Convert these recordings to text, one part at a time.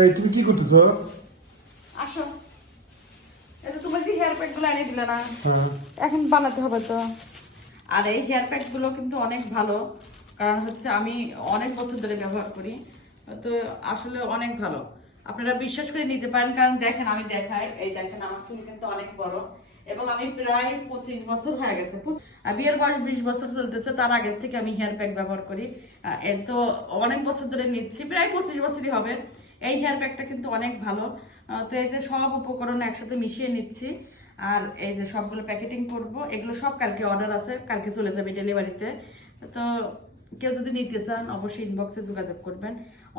এই তুমি কি করতেছো? আসো, এই যে তোমার যে হেয়ার প্যাক গুলো এনে দিলে না, হ্যাঁ এখন বানাতে হবে তো। আর এই হেয়ার প্যাক গুলো কিন্তু অনেক ভালো, কারণ হচ্ছে আমি অনেক বছর ধরে ব্যবহার করি, তো আসলে অনেক ভালো। আপনারা বিশ্বাস করে নিতে পারেন, কারণ দেখেন আমি দেখাই, এই দেখেন আমার চুল কিন্তু অনেক বড়, এবং আমি প্রায় 25 বছর হয়ে গেছে, আর বিয়ের বয়স 20 বছর চলতেছে, তার আগের থেকে আমি হেয়ার প্যাক ব্যবহার করি। তো অনেক বছর ধরে নিচ্ছি, প্রায় 25 বছরই হবে। এই হেয়ার প্যাকটা কিন্তু অনেক ভালো। তো এই যে সব উপকরণ একসাথে মিশিয়ে নিচ্ছি, আর এই যে সবগুলো প্যাকেটিং করব, এগুলো সব কালকে অর্ডার আছে, কালকে চলে যাবে ডেলিভারিতে। তো কেউ যদি নিতে চান অবশ্যই ইনবক্সে যোগাযোগ করবেন।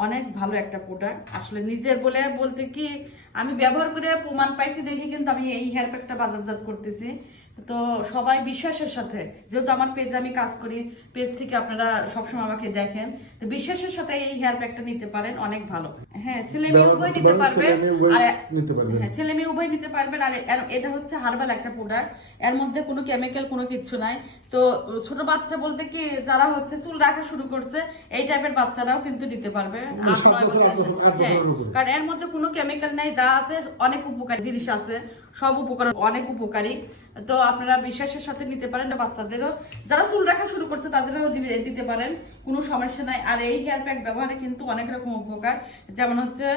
অনেক ভালো একটা প্রোডাক্ট, আসলে নিজের বলে বলতে কি, আমি ব্যবহার করে প্রমাণ পাইছি দেখে কিন্তু আমি এই হেয়ার প্যাকটা বাজারজাত করতেছি। তো সবাই বিশ্বাসের সাথে, যেহেতু আমার পেজে আমি কাজ করি, পেজ থেকে আপনারা সবসময় আমাকে দেখেন, তো বিশ্বাসের সাথে এই হেয়ার প্যাকটা নিতে পারেন, অনেক ভালো। হ্যাঁ, ছেলে মেয়ে উভয় নিতে পারবে, আর হ্যাঁ ছেলে মেয়ে উভয় নিতে পারবেন। আর এটা হচ্ছে হার্বাল একটা প্রোডাক্ট, এর মধ্যে কোনো কেমিক্যাল কোনো কিছু নাই। তো ছোট বাচ্চা বলতে কি, যারা হচ্ছে চুল রাখা শুরু করছে, এই টাইপের বাচ্চারাও কিন্তু নিতে পারবে। হ্যাঁ, কারণ এর মধ্যে কোনো কেমিক্যাল নাই, যা আছে অনেক উপকারী জিনিস আছে, সব উপকরণ অনেক উপকারী। তো আপনারা বিশ্বাসের সাথে নিতে পারেন, বাচ্চাদেরও যারা চুল রাখা শুরু করছে তাদেরও দিতে পারেন, কোনো সমস্যা নাই। আর এই হেয়ার প্যাক ব্যবহারে কিন্তু অনেক রকম উপকার, যেমন হচ্ছে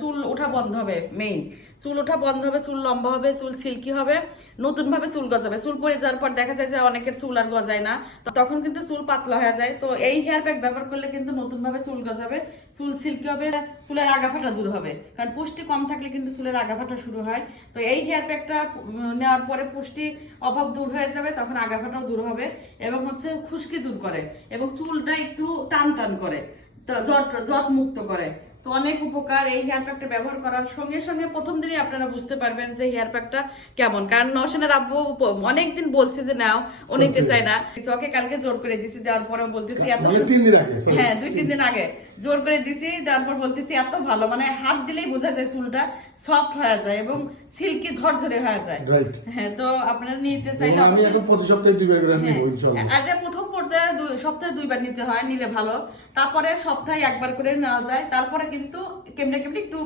চুল ওঠা বন্ধ হবে, মেইন চুল ওঠা বন্ধ হবে, চুল লম্বা হবে, চুল সিল্কি হবে, নতুন ভাবে চুল গজাবে। চুল পড়ে যাওয়ার পর দেখা যায় যে অনেকের চুল আর গজায় না, তখন কিন্তু চুল পাতলা হয়ে যায়। তো এই হেয়ার প্যাক ব্যবহার করলে কিন্তু নতুন ভাবে চুল গজাবে, চুল সিল্কি হবে, চুলের আগাফাটা দূর হবে, কারণ পুষ্টি কম থাকলে কিন্তু চুলের আগাফাটা শুরু হয়। তো এই হেয়ার প্যাকটা নেওয়ার পরে পুষ্টি অভাব দূর হয়ে যাবে, তখন আগাফাটাও দূর হবে, এবং হচ্ছে খুশকি দূর করে, এবং চুলটা একটু টান টান করে, তো জট মুক্ত করে। তো অনেক উপকার এই হেয়ার প্যাকটা ব্যবহার করার সঙ্গে সঙ্গে প্রথম দিনই আপনারা বুঝতে পারবেন যে হেয়ার প্যাকটা কেমন। কারণ নওশিনের আব্বু অনেকদিন বলছে যে নাও, ও নিতে চায় না, ওকে কালকে জোর করে দিছি, দেওয়ার পরে বলতেছি এত, হ্যাঁ 2-3 দিন আগে জোর করে দিছি, তারপর বলতেছি এত ভালো, মানে হাত দিলেই বোঝা যায় চুলটা সফট হয়ে যায় এবং সিল্কি ঝরঝরে হয়ে যায়। হ্যাঁ, তো আপনারা নিতে চাইলে আমি এখন প্রতি সপ্তাহে 2 বার করে নিব ইনশাআল্লাহ। আর প্রথম পর্যায়ে সপ্তাহে 2 বার নিতে হয়, নিলে ভালো। তারপরে সপ্তাহে 1 বার করে নেওয়া যায়, তারপরে কিন্তু কেমনে কেমনে একটু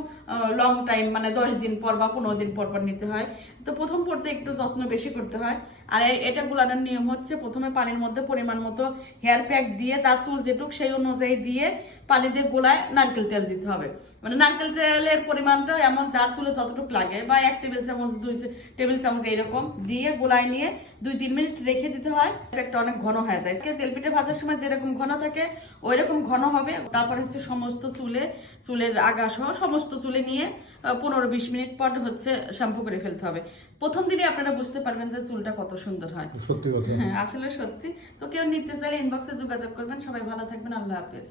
লং টাইম, মানে 10 দিন পর বা 15 দিন পর পর নিতে হয়। তো প্রথম পর্যায়ে একটু যত্ন বেশি করতে হয়। আর এটা গুলানোর নিয়ম হচ্ছে, প্রথমে পানির মধ্যে পরিমাণ মতো হেয়ার প্যাক দিয়ে, যার চুল যেটুক সেই অনুযায়ী দিয়ে পানি দিয়ে গোলায় নারকেল তেল দিতে হবে। মানে নারকেল তেলের পরিমাণটা এমন যার চুলে যতটুকু লাগে, বা 1 টেবিল চামচ 2 টেবিল চামচ এইরকম দিয়ে গোলায় নিয়ে 2-3 মিনিট রেখে দিতে হয়। প্যাকটা অনেক ঘন হয়ে যায়, তেল পিঠে ভাজার সময় যেরকম ঘন থাকে ওই রকম ঘন হবে। তারপরে হচ্ছে সমস্ত চুলের আগা সহ সমস্ত চুলে নিয়ে 15-20 মিনিট পর হচ্ছে শ্যাম্পু করে ফেলতে হবে। প্রথম দিনে আপনারা বুঝতে পারবেন যে চুলটা কত সুন্দর হয়। সত্যি কথা, হ্যাঁ আসলে সত্যি। তো কেউ নিতে চাইলে ইনবক্সে যোগাযোগ করবেন। সবাই ভালো থাকবেন, আল্লাহ হাফেজ।